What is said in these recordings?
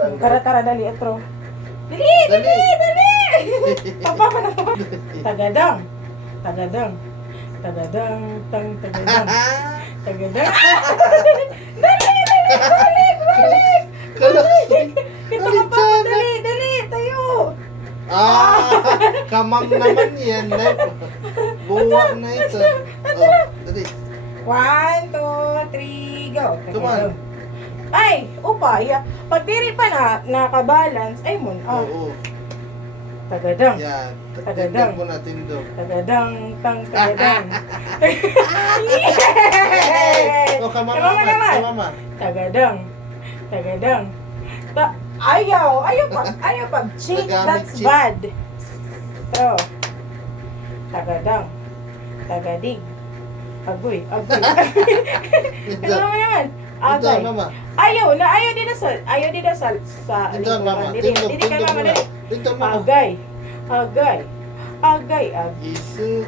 Tara, tara, dali, atro. Dali, dali, dali! Papa na papa. Tagadang. Tagadang. Tagadang, tang, tagadang. Tagadang. Dali, dali, balik, balik! Balik! Kita ka papa, dali, dali, tayo! Kamang naman yan. Buwak na ito. Oh, dali. 1, 2, 3, go. Come on. Ay, upaya. Pag diri pa na nakabalance, ay mun. Oo. Tagadang. Yan. Tagadang. Tindog mo na, tindog. Tagadang, tang, tagadang. Oh, kamama Kamama naman. naman. Kamama. Tagadang. Tagadang. Ayaw pag cheat, Nagamit that's cheat. bad. So, tagadang. Tagadig. Agoy, agoy. Ito. Ano naman? Ito, Agay. mama. Ayaw din sa Ito, mama. Dili Tindog, ka tindog mama mo na. dili. Ito, mama. Agay. Agay. Agay. Isuk.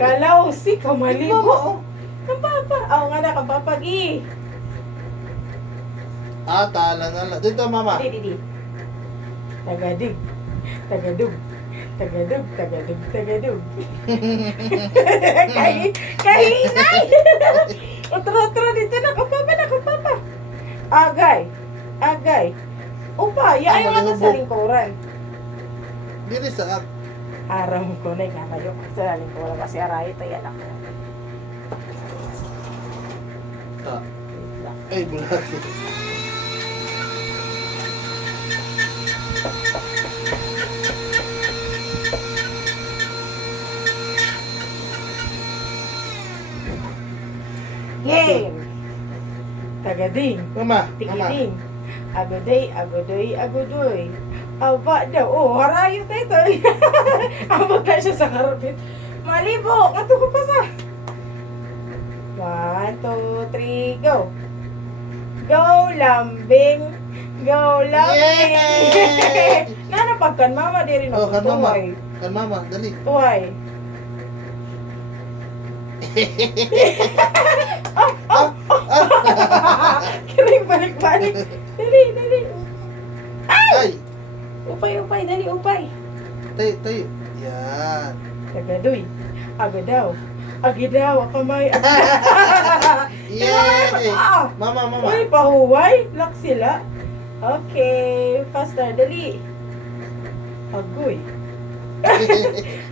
Kalaw si kamalibo. Mama, oh. Ang papa. Oo nga na, kang papagi. Tala. Dito, mama. Di. Tagadig. Tagadug. Tagadug. Tagadug. Tagadug. Kahinay. Otro dito na, kapapa. Agay. Agay. Upaya, ayaw nga sa malihubog. lingkuran. Dili sa Aram ko na ikakayo sa lingkuran kasi arayo tayo lang. Ay, bulat. Game. Tagading. Mama. Tigiding. Agodoy. Aba daw. Oh, harayo tayo. Abot na siya sa karpit. Malibo. Ato ko pa sa. 1, 2, 3, go. Go, lambing. Go, lambing. Yay! Nanapagkan, mama, di rin Oh, ako. kan mama. Tuway. Kan mama, dali. Tuway. Kiring balik-balik. Dali. Ay! Upay, dali, upay. Tayo. Yan. Tagadoy. Agadaw. Agidaw, kamay. Yay! Ah! Mama. Uy, pahuway. Lock sila. Okay. Faster, dali. Agoy.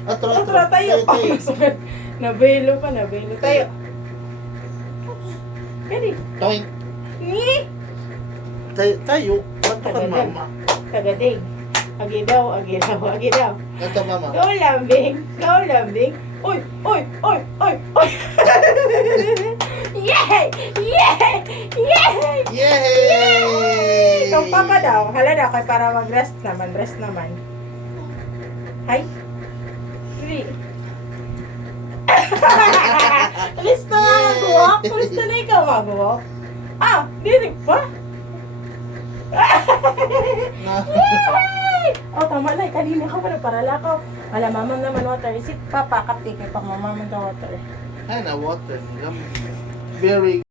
Atro. Tayo. Ay, sugat. Nabelo pa. Tayo. Kani. Toy. Ni. Tayo. Ato kan mama. Tagadig. Agidaw. Ito mama. Go lambing. Uy. Yay! Yay! Ikaw papa daw. Hala daw kay para mag-rest naman. Hay. Dili. Listo na mag-walk. Listo na ikaw mag-walk. Dili pa. Yay! Oh, tama na. Kanina ka pa na para lakaw. Wala, mamam naman water. Isip pa, pakap kay pang mamam na water. Ay, na water. Very